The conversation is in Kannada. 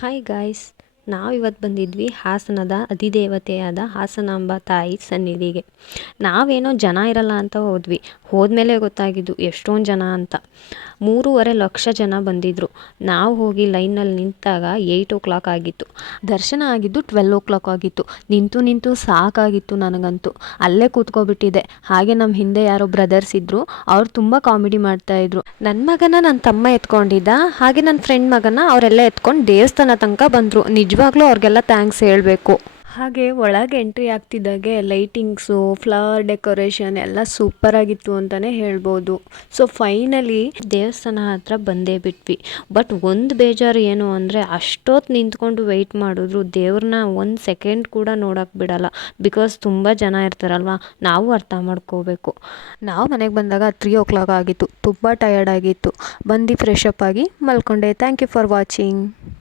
ಹಾಯ್ ಗಾಯ್ಸ್, ನಾವು ಇವತ್ತು ಬಂದಿದ್ವಿ ಹಾಸನದ ಅಧಿದೇವತೆಯಾದ ಹಾಸನಾಂಬ ತಾಯಿ ಸನ್ನಿಧಿಗೆ. ನಾವೇನೋ ಜನ ಇರಲ್ಲ ಅಂತ ಹೋದ್ವಿ. ಹೋದ್ಮೇಲೆ ಗೊತ್ತಾಗಿದ್ದು ಎಷ್ಟೊಂದು ಜನ ಅಂತ. 3.5 ಲಕ್ಷ ಜನ ಬಂದಿದ್ದರು. ನಾವು ಹೋಗಿ ಲೈನಲ್ಲಿ ನಿಂತಾಗ 8 o'clock ಆಗಿತ್ತು. ದರ್ಶನ ಆಗಿದ್ದು 12 o'clock ಆಗಿತ್ತು. ನಿಂತು ನಿಂತು ಸಾಕಾಗಿತ್ತು ನನಗಂತೂ. ಅಲ್ಲೇ ಕೂತ್ಕೊಬಿಟ್ಟಿದ್ದೆ. ಹಾಗೆ ನಮ್ಮ ಹಿಂದೆ ಯಾರೋ ಬ್ರದರ್ಸ್ ಇದ್ದರು. ಅವ್ರು ತುಂಬ ಕಾಮಿಡಿ ಮಾಡ್ತಾಯಿದ್ರು. ನನ್ನ ಮಗನ ನನ್ನ ತಮ್ಮ ಎತ್ಕೊಂಡಿದ್ದ, ಹಾಗೆ ನನ್ನ ಫ್ರೆಂಡ್ ಮಗನ ಅವರೆಲ್ಲ ಎತ್ಕೊಂಡು ದೇವಸ್ಥಾನ ತನಕ ಬಂದರು. ನಿಜವಾಗ್ಲೂ ಅವ್ರಿಗೆಲ್ಲ ಥ್ಯಾಂಕ್ಸ್ ಹೇಳಬೇಕು. ಹಾಗೆ ಒಳಗೆ ಎಂಟ್ರಿ ಆಗ್ತಿದ್ದಾಗೆ ಲೈಟಿಂಗ್ಸು, ಫ್ಲವರ್ ಡೆಕೋರೇಷನ್ ಎಲ್ಲ ಸೂಪರಾಗಿತ್ತು ಅಂತಲೇ ಹೇಳ್ಬೋದು. ಸೊ ಫೈನಲಿ ದೇವಸ್ಥಾನ ಹತ್ರ ಬಂದೇ ಬಿಟ್ವಿ. ಬಟ್ ಒಂದು ಬೇಜಾರು ಏನು ಅಂದರೆ ಅಷ್ಟೊತ್ತು ನಿಂತ್ಕೊಂಡು ವೆಯ್ಟ್ ಮಾಡಿದ್ರು ದೇವ್ರನ್ನ 1 ಸೆಕೆಂಡ್ ಕೂಡ ನೋಡೋಕ್ಕೆ ಬಿಡಲ್ಲ. ಬಿಕಾಸ್ ತುಂಬ ಜನ ಇರ್ತಾರಲ್ವ, ನಾವು ಅರ್ಥ ಮಾಡ್ಕೋಬೇಕು. ನಾವು ಮನೆಗೆ ಬಂದಾಗ 3 o'clock ಆಗಿತ್ತು. ತುಂಬ ಟಯರ್ಡ್ ಆಗಿತ್ತು. ಬಂದು ಫ್ರೆಶ್ ಅಪ್ ಆಗಿ ಮಲ್ಕೊಂಡೆ. Thank you for watching.